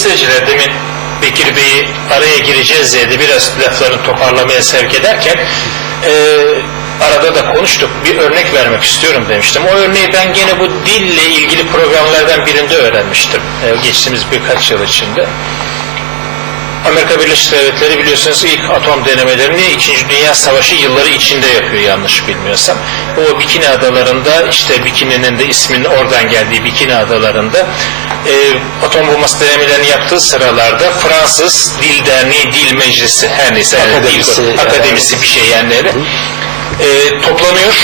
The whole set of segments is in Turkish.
seyirciler demin Bekir Bey'i araya gireceğiz diye de biraz laflarını toparlamaya sevk ederken e, arada da konuştuk. Bir örnek vermek istiyorum demiştim. O örneği ben gene bu dille ilgili programlardan birinde öğrenmiştim. E, geçtiğimiz birkaç yıl içinde. Amerika Birleşik Devletleri biliyorsunuz ilk atom denemelerini 2. Dünya Savaşı yılları içinde yapıyor yanlış bilmiyorsam. O Bikini Adalarında işte Bikini'nin de isminin oradan geldiği Bikini Adalarında e, atom bombası denemelerini yaptığı sıralarda Fransız Dil Derneği Dil Meclisi her neyse Akademisi, dil- akademisi bir şey yani. E, toplanıyor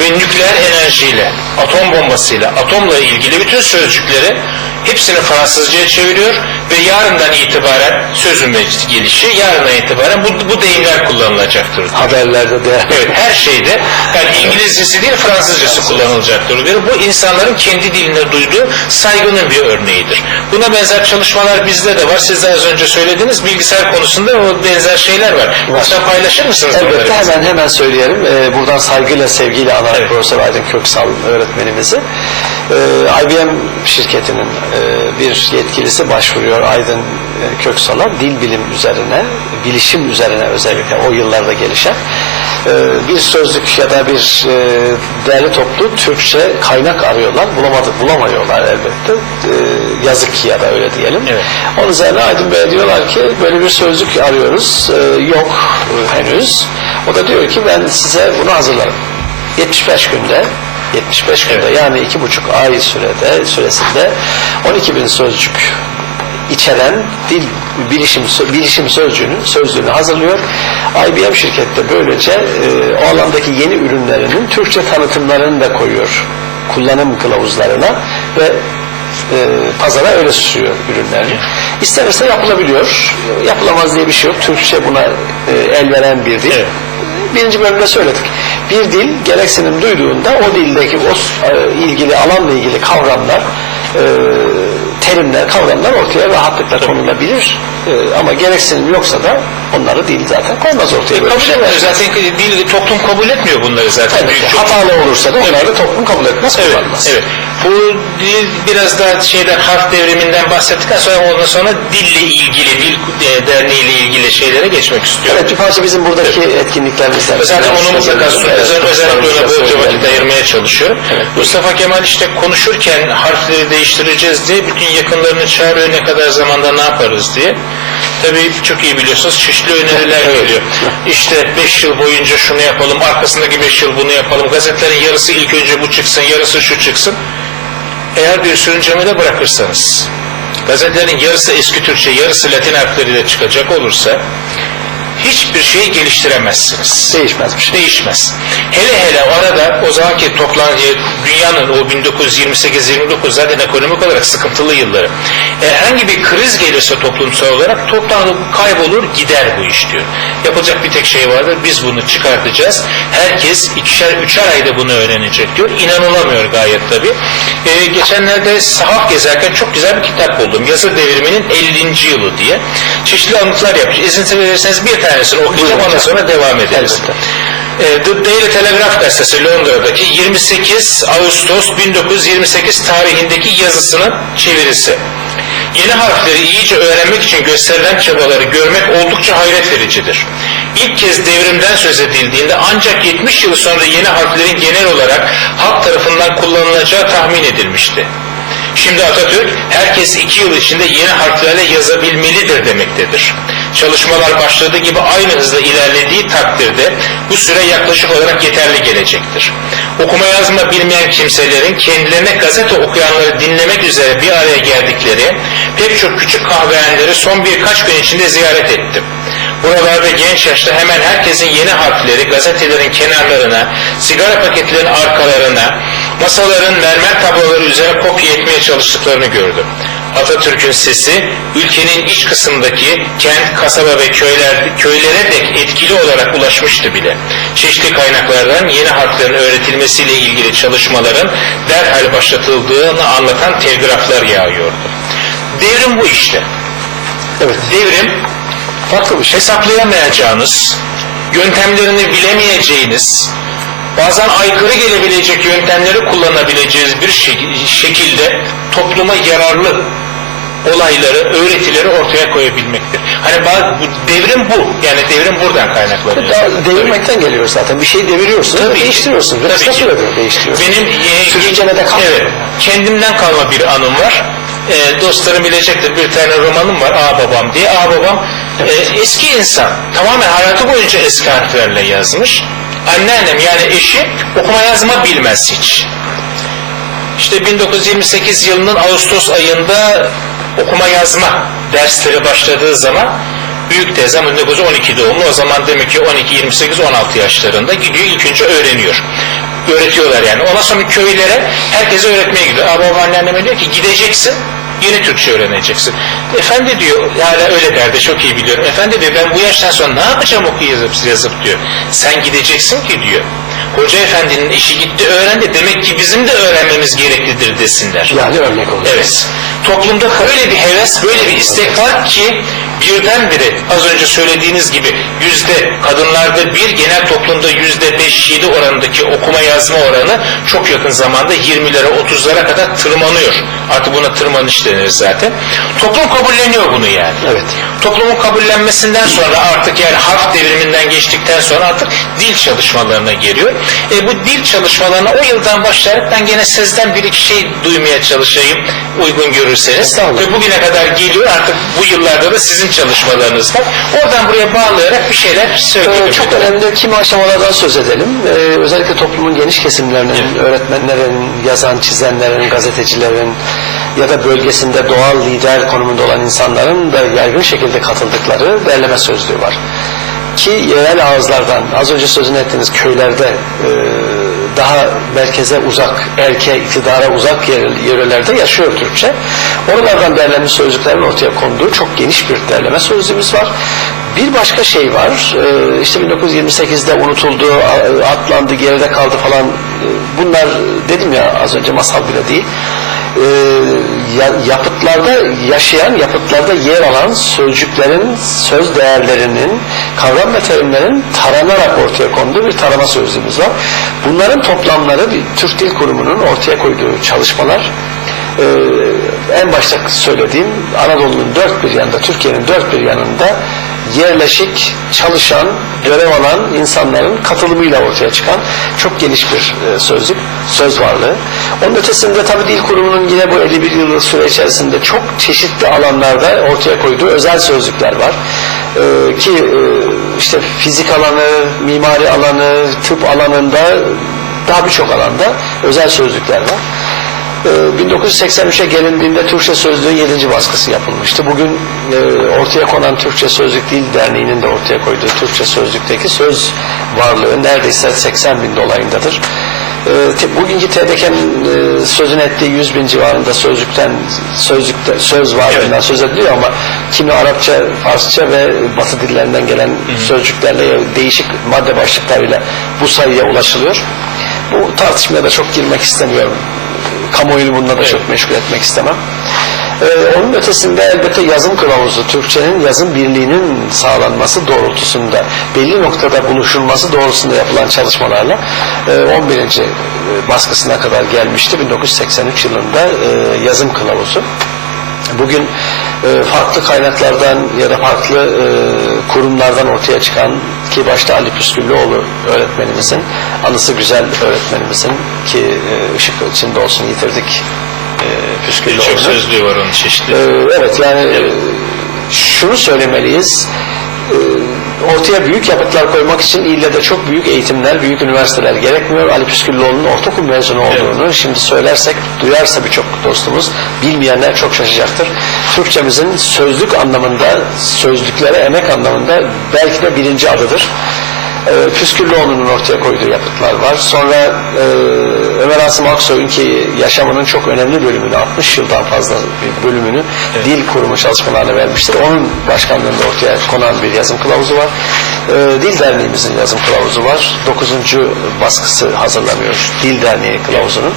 ve nükleer enerjiyle, atom bombasıyla, atomla ilgili bütün sözcükleri hepsini Fransızcaya çeviriyor ve yarından itibaren sözün gelişi yarından itibaren bu, bu deyimler kullanılacaktır. Haberlerde de Evet her şeyde yani İngilizcesi değil Fransızcası kullanılacaktır diyor. Bu insanların kendi diline duyduğu saygının bir örneğidir. Buna benzer çalışmalar bizde de var. Siz de az önce söylediniz bilgisayar konusunda o benzer şeyler var. Aslında paylaşır mısınız? Elbette hemen hemen söyleyelim. Ee, buradan saygıyla, sevgiyle anarak Evet. Profesör Aydın Köksal öğretmenimizi. Ee, IBM şirketinin e, bir yetkilisi başvuruyor Aydın e, Köksal'a dil bilim üzerine, bilişim üzerine özellikle o yıllarda gelişen e, bir sözlük ya da bir e, değerli toplu Türkçe kaynak arıyorlar. Bulamadı, bulamıyorlar elbette. E, yazık ya da öyle diyelim. Evet. Onun üzerine Aydın Bey diyorlar ki böyle bir sözlük arıyoruz. Ee, yok e, henüz. O da diyor ki ben size bunu hazırlarım. 75 günde 75 günde Evet. yani iki buçuk ay sürede süresinde 12 bin sözcük içeren dil bilişim bilişim sözcüğünün sözlüğünü hazırlıyor. IBM şirkette böylece e, o alandaki yeni ürünlerinin Türkçe tanıtımlarını da koyuyor kullanım kılavuzlarına ve e, pazara öyle sürüyor ürünlerini. İstenirse yapılabiliyor. Yapılamaz diye bir şey yok. Türkçe buna e, el veren bir dil. Evet. Birinci bölümde söyledik. Bir dil gereksinim duyduğunda o dildeki o e, ilgili alanla ilgili kavramlar e, terimler, kavramlar ortaya rahatlıkla konulabilir. E, ama gereksinim yoksa da onları dil zaten koymaz ortaya. Böyle Kabul şey etmiyor zaten dil toplum kabul etmiyor bunları zaten. Tabii ki. Büyük çoğunluk. Hatalı olursa da onları da toplum kabul etmez, Evet, kullanmaz. evet. Bu dil biraz daha şeyden harf devriminden bahsettikten sonra ondan sonra dille ilgili, dil e, derneği ile ilgili şeylere geçmek istiyorum. Evet bir parça bizim buradaki etkinliklerimizden. Zaten onu mutlaka Evet, özel, özellikle ona evet, evet. vakit ayırmaya çalışıyorum. Mustafa Kemal işte konuşurken harfleri değiştireceğiz diye bütün yakınlarını çağırıyor ne kadar zamanda ne yaparız diye. Tabii çok iyi biliyorsunuz çeşitli öneriler geliyor. İşte 5 yıl boyunca şunu yapalım, arkasındaki 5 yıl bunu yapalım. Gazetelerin yarısı ilk önce bu çıksın, yarısı şu çıksın. Eğer bir sürüncemede bırakırsanız, gazetelerin yarısı eski Türkçe, yarısı Latin harfleriyle çıkacak olursa hiçbir şey geliştiremezsiniz Değişmez bir şey. değişmez. Hele hele orada o zamanki toplan e, dünyanın o 1928-29 zaten ekonomik olarak sıkıntılı yılları. E, herhangi bir kriz gelirse toplumsal olarak toplanıp kaybolur gider bu iş diyor. Yapılacak bir tek şey vardır. Biz bunu çıkartacağız. Herkes ikişer üçer ayda bunu öğrenecek diyor. İnanılamıyor gayet tabii. E, geçenlerde sahaf gezerken çok güzel bir kitap buldum. Yazı devriminin 50. yılı diye. Çeşitli anıtlar yapmış. İzin verirseniz bir tanesini okuyacağım ondan sonra devam ederiz. Elbette. E, The Daily Telegraph gazetesi Londra'daki 28 Ağustos 1928 tarihindeki yazısının çevirisi. Yeni harfleri iyice öğrenmek için gösterilen çabaları görmek oldukça hayret vericidir. İlk kez devrimden söz edildiğinde ancak 70 yıl sonra yeni harflerin genel olarak halk tarafından kullanılacağı tahmin edilmişti. Şimdi Atatürk herkes iki yıl içinde yeni harflerle yazabilmelidir demektedir. Çalışmalar başladığı gibi aynı hızla ilerlediği takdirde bu süre yaklaşık olarak yeterli gelecektir. Okuma yazma bilmeyen kimselerin kendilerine gazete okuyanları dinlemek üzere bir araya geldikleri pek çok küçük kahvehaneleri son birkaç gün içinde ziyaret ettim. Buralarda genç yaşta hemen herkesin yeni harfleri gazetelerin kenarlarına, sigara paketlerinin arkalarına, masaların mermer tabloları üzerine kopya etmeye çalıştıklarını gördüm. Atatürk'ün sesi ülkenin iç kısmındaki kent, kasaba ve köyler, köylere dek etkili olarak ulaşmıştı bile. Çeşitli kaynaklardan yeni harflerin öğretilmesiyle ilgili çalışmaların derhal başlatıldığını anlatan telgraflar yağıyordu. Devrim bu işte. Evet. Devrim Farklı bir şey. hesaplayamayacağınız, yöntemlerini bilemeyeceğiniz, bazen aykırı gelebilecek yöntemleri kullanabileceğiniz bir şek- şekilde topluma yararlı olayları, öğretileri ortaya koyabilmektir. Hani bazı, bu devrim bu. Yani devrim buradan kaynaklanıyor. Daha devirmekten geliyor zaten. Bir şeyi deviriyorsun, Tabii değiştiriyorsun. Tabii kısa sürede değiştiriyorsun. Benim e, Sürünce ne de kalmıyor. Evet, kendimden kalma bir anım var. E, dostlarım bilecektir bir tane romanım var A Babam diye. A Babam e, eski insan tamamen hayatı boyunca eski harflerle yazmış. Anneannem yani eşi okuma yazma bilmez hiç. İşte 1928 yılının Ağustos ayında okuma yazma dersleri başladığı zaman büyük teyzem 1912 doğumlu o zaman demek ki 12, 28, 16 yaşlarında gidiyor ilk önce öğreniyor. Öğretiyorlar yani. Ondan sonra köylere herkese öğretmeye gidiyor. Ama babaanneme diyor ki gideceksin yeni Türkçe öğreneceksin. Efendi diyor hala öyle derdi çok iyi biliyorum. Efendi diyor ben bu yaştan sonra ne yapacağım oku yazıp yazıp diyor. Sen gideceksin ki diyor. Hoca efendinin işi gitti öğrendi. Demek ki bizim de öğrenmemiz gereklidir desinler. Yani örnek oluyor. Evet. Toplumda böyle bir heves, böyle bir istek var ki birdenbire az önce söylediğiniz gibi yüzde kadınlarda bir genel toplumda yüzde beş yedi oranındaki okuma yazma oranı çok yakın zamanda 20'lere 30'lara kadar tırmanıyor. Artık buna tırmanış denir zaten. Toplum kabulleniyor bunu yani. Evet. Toplumun kabullenmesinden sonra artık yani harf devriminden geçtikten sonra artık dil çalışmalarına geliyor. E, bu dil çalışmalarına o yıldan başlayarak ben gene sizden bir iki şey duymaya çalışayım uygun görürseniz. Ve bugüne kadar geliyor artık bu yıllarda da sizin çalışmalarınız var. Oradan buraya bağlayarak bir şeyler söyleyeyim. Ee, çok önemli kimi aşamalardan söz edelim. Ee, özellikle toplumun geniş kesimlerinin, öğretmenlerin, yazan, çizenlerin, gazetecilerin ya da bölgesinde doğal lider konumunda olan insanların da yaygın şekilde katıldıkları derleme sözlüğü var. Ki yerel ağızlardan, az önce sözünü ettiğiniz köylerde e, daha merkeze uzak, erke, iktidara uzak yörelerde yaşıyor Türkçe. Oralardan derlenmiş sözcüklerin ortaya konduğu çok geniş bir derleme sözlüğümüz var. Bir başka şey var, e, işte 1928'de unutuldu, atlandı, geride kaldı falan. E, Bunlar dedim ya az önce masal bile değil. E, ya- yapıtlarda yaşayan, yapıtlarda yer alan sözcüklerin, söz değerlerinin, kavram ve terimlerin taranarak ortaya konduğu bir tarama sözlüğümüz var. Bunların toplamları bir Türk Dil Kurumu'nun ortaya koyduğu çalışmalar ee, en başta söylediğim Anadolu'nun dört bir yanında, Türkiye'nin dört bir yanında yerleşik, çalışan, görev alan insanların katılımıyla ortaya çıkan çok geniş bir e, sözlük, söz varlığı. Onun ötesinde tabii Dil Kurumu'nun yine bu 51 yıllık süre içerisinde çok çeşitli alanlarda ortaya koyduğu özel sözlükler var. Ee, ki e, işte fizik alanı, mimari alanı, tıp alanında daha birçok alanda özel sözlükler var. Ee, 1983'e gelindiğinde Türkçe Sözlüğün 7. baskısı yapılmıştı. Bugün e, ortaya konan Türkçe Sözlük Dil Derneği'nin de ortaya koyduğu Türkçe Sözlük'teki söz varlığı neredeyse 80 bin dolayındadır. Ee, Bugünkü TDK'nin e, sözünü ettiği 100 bin civarında sözlükten sözlükte, söz varlığından söz ediliyor ama kimi Arapça, Farsça ve Batı dillerinden gelen sözcüklerle değişik madde başlıklarıyla bu sayıya ulaşılıyor. Bu tartışmaya da çok girmek istemiyorum kamuoyunu bununla da çok meşgul etmek istemem. Ee, onun ötesinde elbette yazım kılavuzu, Türkçenin yazım birliğinin sağlanması doğrultusunda, belli noktada buluşulması doğrultusunda yapılan çalışmalarla e, 11. baskısına kadar gelmişti. 1983 yılında e, yazım kılavuzu. Bugün e, farklı kaynaklardan ya da farklı e, kurumlardan ortaya çıkan ki başta Ali Püsküllüoğlu öğretmenimizin, anısı güzel öğretmenimizin ki e, ışık içinde olsun yitirdik e, Püsküllüoğlu'nu. sözlüğü var onun çeşitli. Ee, evet yani e, şunu söylemeliyiz. Ortaya büyük yapıtlar koymak için ille de çok büyük eğitimler, büyük üniversiteler gerekmiyor. Ali Püsküllüoğlu'nun ortaokul mezunu olduğunu şimdi söylersek, duyarsa birçok dostumuz, bilmeyenler çok şaşacaktır. Türkçemizin sözlük anlamında, sözlüklere emek anlamında belki de birinci adıdır. Püsküllüoğlu'nun ortaya koyduğu yapıtlar var. Sonra e, Ömer Asım Aksoy'un ki yaşamının çok önemli bölümünü, 60 yıldan fazla bir bölümünü dil kurumu çalışmalarına vermiştir. Onun başkanlığında ortaya konan bir yazım kılavuzu var. Ee, Dil Derneğimizin yazım kılavuzu var. 9. baskısı hazırlanıyor Dil Derneği kılavuzunun.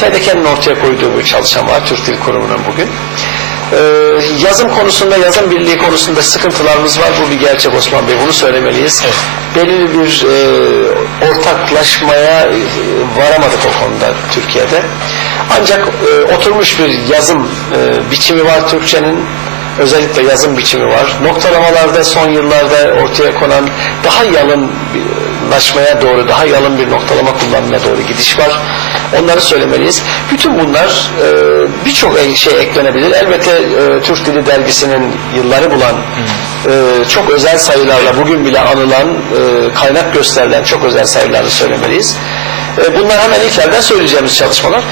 TDK'nin ortaya koyduğu bir çalışma var Türk Dil Kurumu'nun bugün. Ee, yazım konusunda, yazım birliği konusunda sıkıntılarımız var. Bu bir gerçek Osman Bey. Bunu söylemeliyiz. Evet. Belirli bir e, ortaklaşmaya e, varamadık o konuda Türkiye'de. Ancak e, oturmuş bir yazım e, biçimi var Türkçenin. Özellikle yazım biçimi var. Noktalamalarda son yıllarda ortaya konan daha yalınlaşmaya doğru, daha yalın bir noktalama kullanımına doğru gidiş var. Onları söylemeliyiz. Bütün bunlar e, birçok şey eklenebilir. Elbette e, Türk Dili Dergisi'nin yılları bulan e, çok özel sayılarla bugün bile anılan, e, kaynak gösterilen çok özel sayılarını söylemeliyiz. E, Bunlar hemen ilklerden söyleyeceğimiz çalışmalar.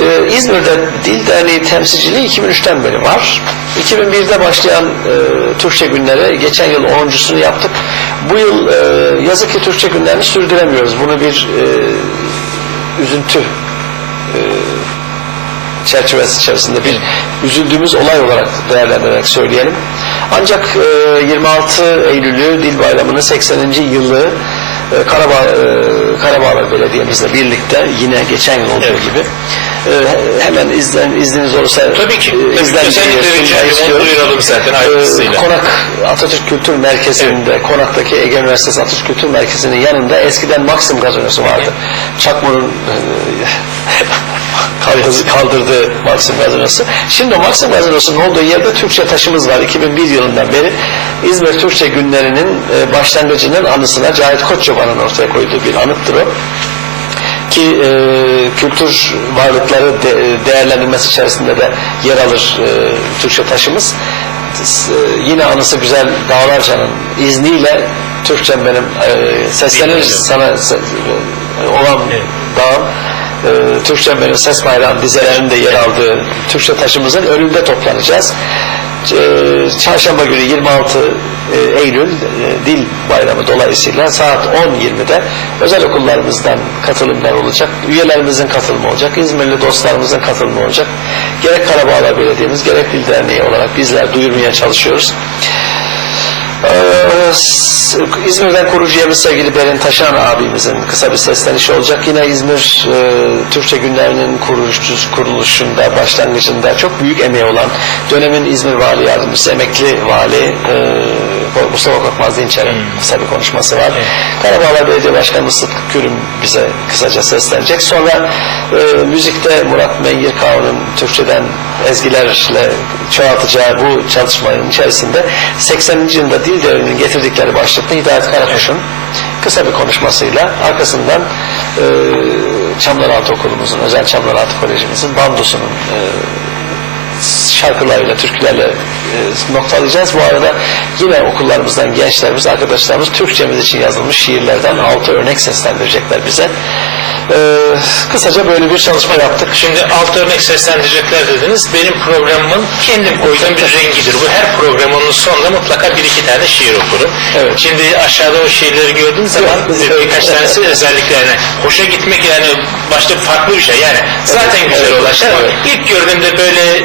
E, İzmir'de Dil Derneği temsilciliği 2003'ten beri var. 2001'de başlayan e, Türkçe günleri, geçen yıl 10.sunu yaptık. Bu yıl yazık ki Türkçe günlerini sürdüremiyoruz. Bunu bir üzüntü çerçevesi içerisinde bir üzüldüğümüz olay olarak değerlendirerek söyleyelim. Ancak e, 26 Eylül'ü Dil Bayramı'nın 80. yılı e, Karabağ, e, Karabağlar Belediye'mizle birlikte yine geçen yıl olduğu Evet. gibi e, hemen izlen, izniniz olursa Tabii ki. e. Duyuralım zaten E. Konak Atatürk Kültür Merkezi'nde Konak'taki Ege Üniversitesi Atatürk Kültür Merkezi'nin yanında eskiden Maxim gazinosu vardı. Çakmur'un e, kaldırdı, kaldırdığı Maxim gazinosu. Şimdi Maxim gazinosunun olduğu yerde Türkçe taşımız var. 2001 yılından beri İzmir Türkçe günlerinin e, başlangıcının anısına Cahit Koççoban'ın ortaya koyduğu bir anıttır o ki e, kültür varlıkları de, değerlendirmesi içerisinde de yer alır e, Türkçe taşımız. E, yine anısı güzel Dağlarca'nın izniyle Türkçem benim e, seslenir Bilmiyorum. sana se- e, olan Evet. dağım e, Türkçem benim ses bayrağım dizelerinde yer aldığı Türkçe taşımızın önünde toplanacağız. E, Çarşamba günü 26 e, Eylül e, Dil Bayramı dolayısıyla saat 10.20'de özel okullarımızdan katılımlar olacak. Üyelerimizin katılımı olacak. İzmirli dostlarımızın katılımı olacak. Gerek Karabağlar Belediye'miz gerek Dil Derneği olarak bizler duyurmaya çalışıyoruz. Ee, İzmir'den kurucu üyemiz sevgili Berin Taşan abimizin kısa bir seslenişi olacak. Yine İzmir e, Türkçe günlerinin kuruluş, kuruluşunda, başlangıcında çok büyük emeği olan dönemin İzmir Vali Yardımcısı, emekli vali e, Mustafa Korkmaz Dinçer'in kısa bir konuşması var. Karabağlar Belediye Başkanı Sıtkı Kürüm bize kısaca seslenecek. Sonra e, müzikte Murat Mengir Kağan'ın Türkçeden ezgilerle çoğaltacağı bu çalışmanın içerisinde 80. yılında Dil Devri'nin getirdikleri başlıklı Hidayet Karakuş'un kısa bir konuşmasıyla arkasından e, Çamlaraltı Okulumuzun, özel Çamlaraltı Kolejimizin bandosunun e, şarkılarıyla, türkülerle e, noktalayacağız. Bu arada yine okullarımızdan gençlerimiz, arkadaşlarımız Türkçemiz için yazılmış şiirlerden altı örnek seslendirecekler bize. E, kısaca böyle bir çalışma yaptık. Şimdi alt örnek seslendirecekler dediniz. Benim programımın kendim koyduğum bir rengidir. Bu her programının sonunda mutlaka bir iki tane şiir okurum. Evet. Şimdi aşağıda o şiirleri gördüğüm zaman Evet. birkaç tanesi özellikle yani hoşa gitmek yani başta farklı bir şey. Yani zaten güzel Evet. olan şey ama Evet. ilk gördüğümde böyle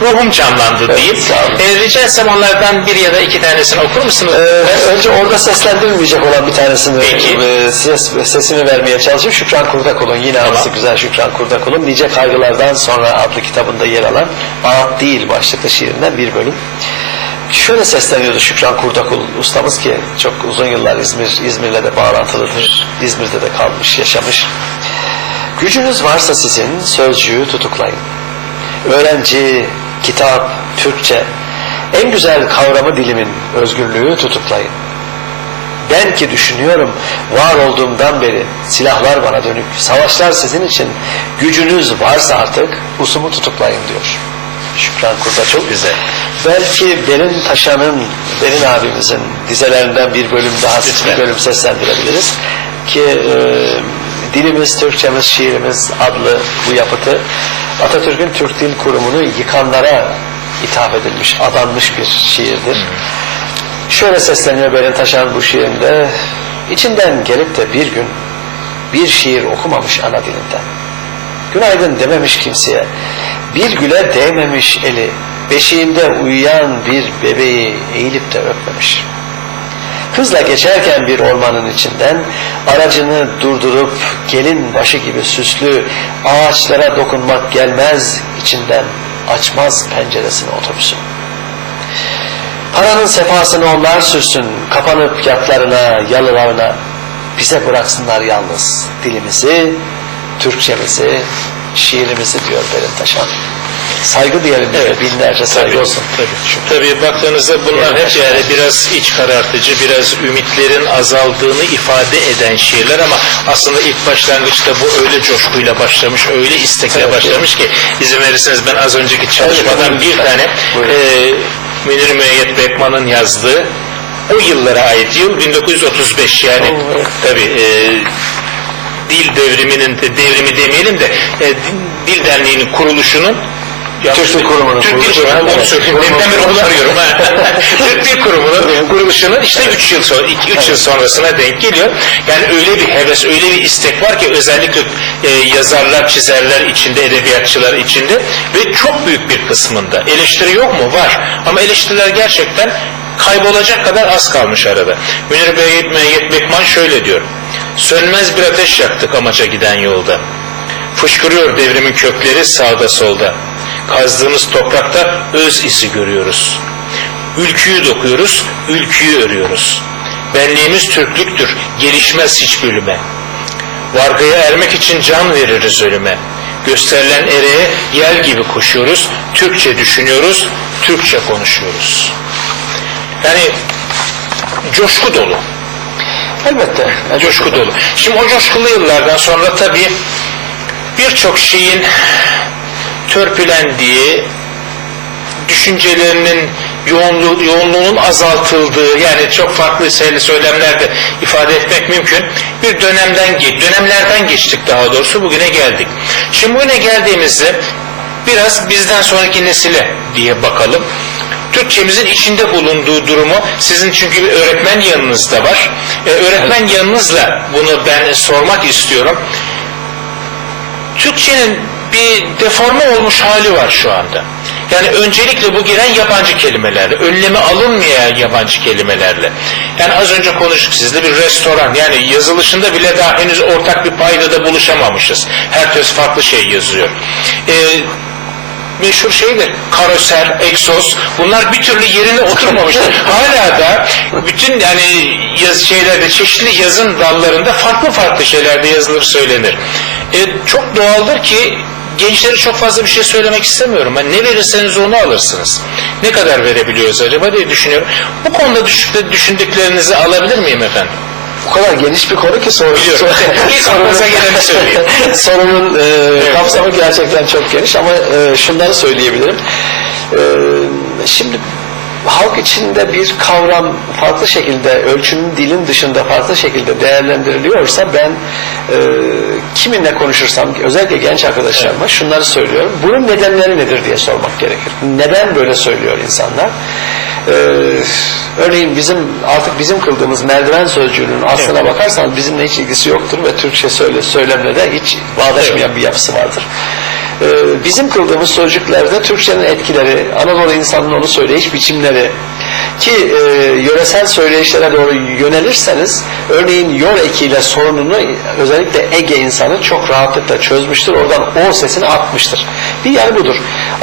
ruhum canlandı sağ olun. E, rica etsem onlardan bir ya da iki tanesini okur musunuz? Ee, önce orada seslendirilmeyecek olan bir tanesini Peki. e, ses, sesini vermeye çalışayım. Şükran Kurdakul'un yine Tamam. anısı güzel Şükran Kurdakul'un Nice Kaygılardan sonra adlı kitabında yer alan Ağıt Değil başlıklı şiirinden bir bölüm. Şöyle sesleniyordu Şükran Kurdakul ustamız ki çok uzun yıllar İzmir İzmir'le de bağlantılıdır. İzmir'de de kalmış, yaşamış. Gücünüz varsa sizin sözcüğü tutuklayın. Öğrenci, kitap, Türkçe, en güzel kavramı dilimin özgürlüğü tutuklayın. Ben ki düşünüyorum var olduğumdan beri silahlar bana dönük, savaşlar sizin için gücünüz varsa artık usumu tutuklayın diyor. Şükran Kurda çok güzel. Belki Berin Taşan'ın, Berin abimizin dizelerinden bir bölüm daha bir bölüm seslendirebiliriz. Ki e, Dilimiz, Türkçemiz, Şiirimiz adlı bu yapıtı Atatürk'ün Türk Dil Kurumu'nu yıkanlara ithaf edilmiş, adanmış bir şiirdir. Şöyle sesleniyor Berin Taşan bu şiirinde. İçinden gelip de bir gün bir şiir okumamış ana dilinden. Günaydın dememiş kimseye. Bir güle değmemiş eli. Beşiğinde uyuyan bir bebeği eğilip de öpmemiş. Hızla geçerken bir ormanın içinden aracını durdurup gelin başı gibi süslü ağaçlara dokunmak gelmez içinden açmaz penceresini otobüsün. Paranın sefasını onlar sürsün, kapanıp yatlarına, yalılarına. Bize bıraksınlar yalnız dilimizi, Türkçemizi, şiirimizi diyor Berin Taşan. Saygı diyelim. Evet. Binlerce saygı Tabii, olsun. tabii. Tabii baktığınızda bunlar hep Evet. yani biraz iç karartıcı, biraz ümitlerin azaldığını ifade eden şiirler ama aslında ilk başlangıçta bu öyle coşkuyla başlamış, öyle istekle Evet, başlamış ki izin verirseniz ben az önceki çalışmadan Evet, bir tane Buyurun. e, Münir Müeyyet Bekman'ın yazdığı o yıllara ait yıl 1935 yani Oo, evet. tabii e, dil devriminin de devrimi demeyelim de e, Dil Derneği'nin kuruluşunun Türk Dil Kurumu'nun Türk Dil. Kurumu'nun onu söyleyeyim. Beri arıyorum. Türk Dil Kurumu'nun kuruluşunun işte 3 yıl sonra 3 yıl sonrasına denk geliyor. Yani öyle bir heves, öyle bir istek var ki özellikle e, yazarlar, çizerler içinde, edebiyatçılar içinde ve çok büyük bir kısmında eleştiri yok mu? Var. Ama eleştiriler gerçekten kaybolacak kadar az kalmış arada. Münir Bey Meyyet Bekman şöyle diyor. Sönmez bir ateş yaktık amaca giden yolda. Fışkırıyor devrimin kökleri sağda solda. Kazdığımız toprakta öz izi görüyoruz. Ülküyü dokuyoruz, ülküyü örüyoruz. Benliğimiz Türklüktür, gelişmez hiç bölüme. Vargıya ermek için can veririz ölüme. Gösterilen ereğe yel gibi koşuyoruz, Türkçe düşünüyoruz, Türkçe konuşuyoruz. Yani coşku dolu Elbette. coşku dolu. Şimdi o coşkulu yıllardan sonra tabii birçok şeyin törpülendiği, düşüncelerinin yoğunluğu, yoğunluğunun azaltıldığı yani çok farklı söylemlerde ifade etmek mümkün. Bir dönemden dönemlerden geçtik daha doğrusu bugüne geldik. Şimdi bugüne geldiğimizde biraz bizden sonraki nesile diye bakalım. Türkçemizin içinde bulunduğu durumu sizin çünkü bir öğretmen yanınızda var. Ee, öğretmen yanınızla bunu ben sormak istiyorum. Türkçenin bir deforme olmuş hali var şu anda. Yani öncelikle bu giren yabancı kelimelerle, önleme alınmayan yabancı kelimelerle. Yani az önce konuştuk sizle bir restoran, yani yazılışında bile daha henüz ortak bir paydada buluşamamışız. Herkes farklı şey yazıyor. Ee, meşhur şeydir. Karosel, egzoz bunlar bir türlü yerine oturmamıştır. Hala da bütün yani yaz şeylerde çeşitli yazın dallarında farklı farklı şeylerde yazılır söylenir. E, çok doğaldır ki gençlere çok fazla bir şey söylemek istemiyorum. Ben ne verirseniz onu alırsınız. Ne kadar verebiliyoruz acaba diye düşünüyorum. Bu konuda düş- düşündüklerinizi alabilir miyim efendim? O kadar geniş bir konu ki soru. Biliyorum. İlk aklınıza geleni söyleyeyim. Sorunun e, kapsamı gerçekten çok geniş ama e, şunları söyleyebilirim. E, şimdi halk içinde bir kavram farklı şekilde ölçünün dilin dışında farklı şekilde değerlendiriliyorsa ben e, kiminle konuşursam özellikle genç arkadaşlarıma şunları söylüyorum. Bunun nedenleri nedir diye sormak gerekir. Neden böyle söylüyor insanlar? Ee, örneğin bizim artık bizim kıldığımız merdiven sözcüğünün aslına bakarsanız bizimle hiç ilgisi yoktur ve Türkçe söyle, söylemle de hiç bağdaşmayan bir yapısı vardır. Ee, bizim kıldığımız sözcüklerde Türkçenin etkileri, Anadolu insanının onu söyleyiş biçimleri ki e, yöresel söyleyişlere doğru yönelirseniz örneğin yor ekiyle sorununu özellikle Ege insanı çok rahatlıkla çözmüştür. Oradan o sesini atmıştır. Bir yer budur.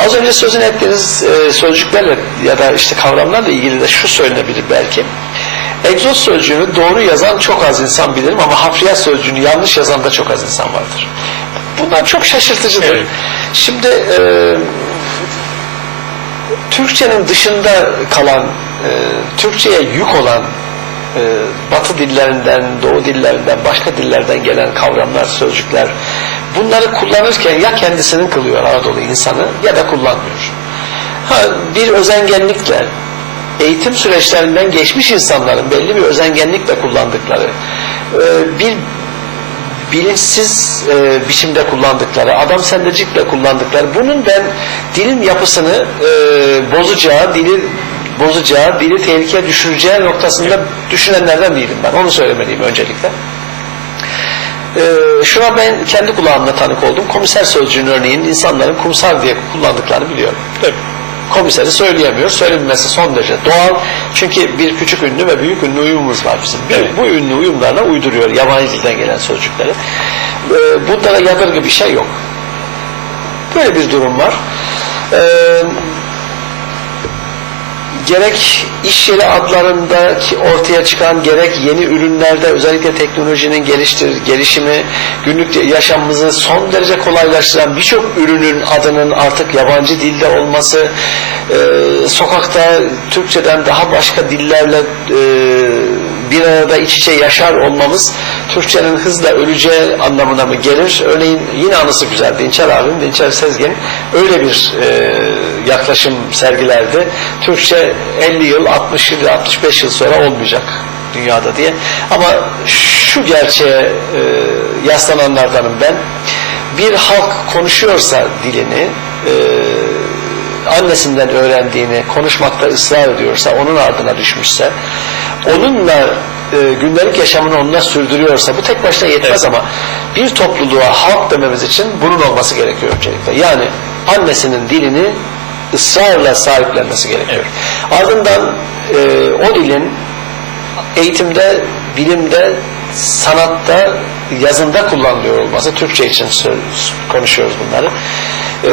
Az önce sözünü ettiğiniz e, sözcüklerle ya da işte kavramlarla ilgili de şu söylenebilir belki. Egzoz sözcüğünü doğru yazan çok az insan bilirim ama hafriyat sözcüğünü yanlış yazan da çok az insan vardır. Bunlar çok şaşırtıcıdır. Evet. Şimdi e, Türkçenin dışında kalan, e, Türkçe'ye yük olan e, Batı dillerinden, Doğu dillerinden, başka dillerden gelen kavramlar, sözcükler bunları kullanırken ya kendisinin kılıyor Anadolu insanı ya da kullanmıyor. Ha, bir özengenlikle eğitim süreçlerinden geçmiş insanların belli bir özengenlikle kullandıkları e, bir bilinçsiz e, biçimde kullandıkları, adam sendecikle kullandıkları, bunun ben dilin yapısını e, bozacağı, dili bozacağı, dili tehlikeye düşüreceği noktasında düşünenlerden değilim ben. Onu söylemeliyim öncelikle. E, şuna ben kendi kulağımla tanık oldum. Komiser sözcüğünün örneğin insanların kumsar diye kullandıklarını biliyorum. Tabii. Komiseri söyleyemiyor. Söylenmesi son derece doğal. Çünkü bir küçük ünlü ve büyük ünlü uyumumuz var bizim. Evet. Bu ünlü uyumlarla uyduruyor yabancı dilden gelen sözcükleri. Ee, bunda da yadırgı bir şey yok. Böyle bir durum var. Gerek iş yeri adlarındaki ortaya çıkan gerek yeni ürünlerde özellikle teknolojinin geliştir, gelişimi günlük yaşamımızı son derece kolaylaştıran birçok ürünün adının artık yabancı dilde olması e, sokakta Türkçeden daha başka dillerle e, bir arada iç içe yaşar olmamız Türkçenin hızla öleceği anlamına mı gelir? Örneğin yine anısı güzel. Dinçer abim, Dinçer Sezgin öyle bir e, yaklaşım sergilerdi. Türkçe 50 yıl, 60 yıl, 65 yıl sonra olmayacak dünyada diye. Ama şu gerçeğe e, yaslananlardanım ben. Bir halk konuşuyorsa dilini e, annesinden öğrendiğini konuşmakta ısrar ediyorsa, onun ardına düşmüşse, onunla e, gündelik yaşamını onunla sürdürüyorsa bu tek başına yetmez ama bir topluluğa halk dememiz için bunun olması gerekiyor öncelikle. Yani annesinin dilini ısrarla sahiplenmesi gerekiyor. Ardından e, o dilin eğitimde, bilimde, sanatta, yazında kullanılıyor olması, Türkçe için konuşuyoruz bunları. Ee,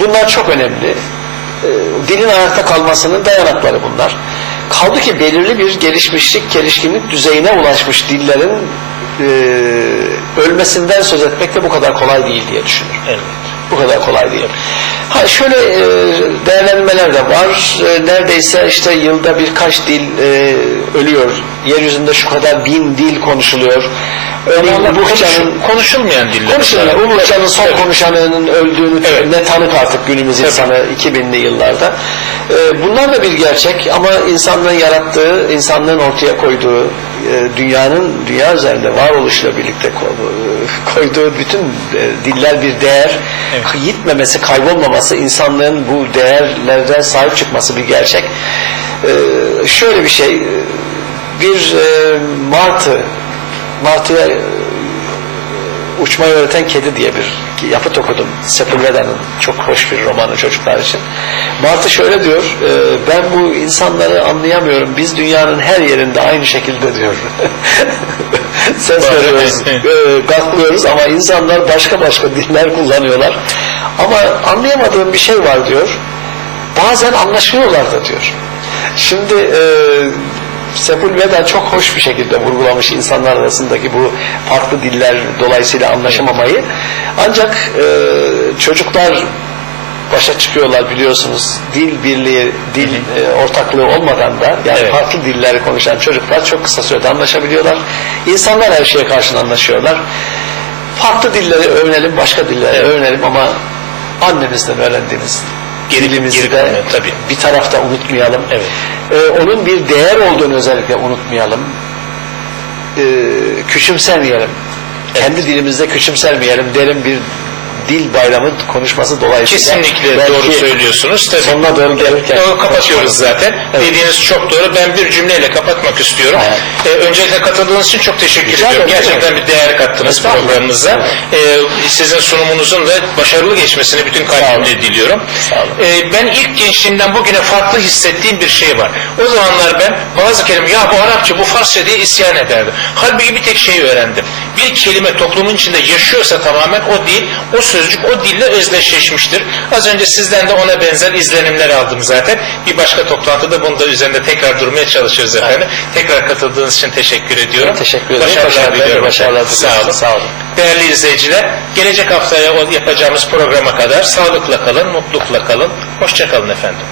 bunlar çok önemli. Ee, dilin ayakta kalmasının dayanakları bunlar. Kaldı ki belirli bir gelişmişlik, gelişkinlik düzeyine ulaşmış dillerin e, ölmesinden söz etmek de bu kadar kolay değil diye düşünüyorum. Evet. Bu kadar kolay değil. Ha şöyle e, değerlendirmeler de var. E, neredeyse işte yılda birkaç dil e, ölüyor. Yeryüzünde şu kadar bin dil konuşuluyor. Örneğin konuşul- konuşulmayan diller. konuşuluyor. mesela. Umutcan'ın son Evet. konuşanının öldüğünü Evet. ne tanık artık günümüz insanı 2000'li yıllarda. E, bunlar da bir gerçek ama insanlığın yarattığı, insanlığın ortaya koyduğu, e, dünyanın dünya üzerinde varoluşuyla birlikte ko- koyduğu bütün e, diller bir değer. Evet. Gitmemesi, kaybolmaması, insanlığın bu değerlerden sahip çıkması bir gerçek. E, şöyle bir şey, e, bir e, martı, martıya e, Uçmayı Öğreten Kedi diye bir yapıt okudum. Sepulveda'nın çok hoş bir romanı çocuklar için. Martı şöyle diyor, e, ben bu insanları anlayamıyorum. Biz dünyanın her yerinde aynı şekilde diyor. Ses veriyoruz, e, gaklıyoruz ama insanlar başka başka diller kullanıyorlar. Ama anlayamadığım bir şey var diyor. Bazen anlaşıyorlar da diyor. Şimdi e, Sepulveda çok hoş bir şekilde vurgulamış insanlar arasındaki bu farklı diller dolayısıyla anlaşamamayı. Ancak e, çocuklar başa çıkıyorlar biliyorsunuz. Dil birliği, dil e, ortaklığı olmadan da yani Evet. farklı dilleri konuşan çocuklar çok kısa sürede anlaşabiliyorlar. İnsanlar her şeye karşın anlaşıyorlar. Farklı dilleri öğrenelim, başka dilleri Evet. öğrenelim ama annemizden öğrendiğimiz Geri- dilimizi geri de tabii. bir tarafta unutmayalım. Evet. Ee, onun bir değer olduğunu özellikle unutmayalım. Ee, küçümsemeyelim. Kendi dilimizde küçümsermeyelim. Derin bir dil bayramı konuşması dolayısıyla. Kesinlikle doğru söylüyorsunuz. Tabii. Sonuna doğru gelirken. Doğru, kapatıyoruz zaten. Evet. Dediğiniz çok doğru. Ben bir cümleyle kapatmak istiyorum. Evet. Ee, öncelikle katıldığınız için çok teşekkür Rica ediyorum. ederim. Gerçekten bir değer kattınız Estağfurullah. programımıza. Ee, sizin sunumunuzun da başarılı geçmesini bütün kalbimle diliyorum. Ee, ben ilk gençliğimden bugüne farklı hissettiğim bir şey var. O zamanlar ben bazı kelime ya bu Arapça bu Farsça diye isyan ederdim. Halbuki bir tek şey öğrendim. Bir kelime toplumun içinde yaşıyorsa tamamen o dil, o sözcük o dille özdeşleşmiştir. Az önce sizden de ona benzer izlenimler aldım zaten. Bir başka toplantıda bunu da üzerinde tekrar durmaya çalışıyoruz efendim. Tekrar katıldığınız için teşekkür ediyorum. Teşekkür ederim. Başarılar Başarılar, diliyorum. başarılar Sağ diliyorum. olun. Sağ olun. Değerli izleyiciler, gelecek haftaya yapacağımız programa kadar sağlıkla kalın, mutlulukla kalın. Hoşça kalın efendim.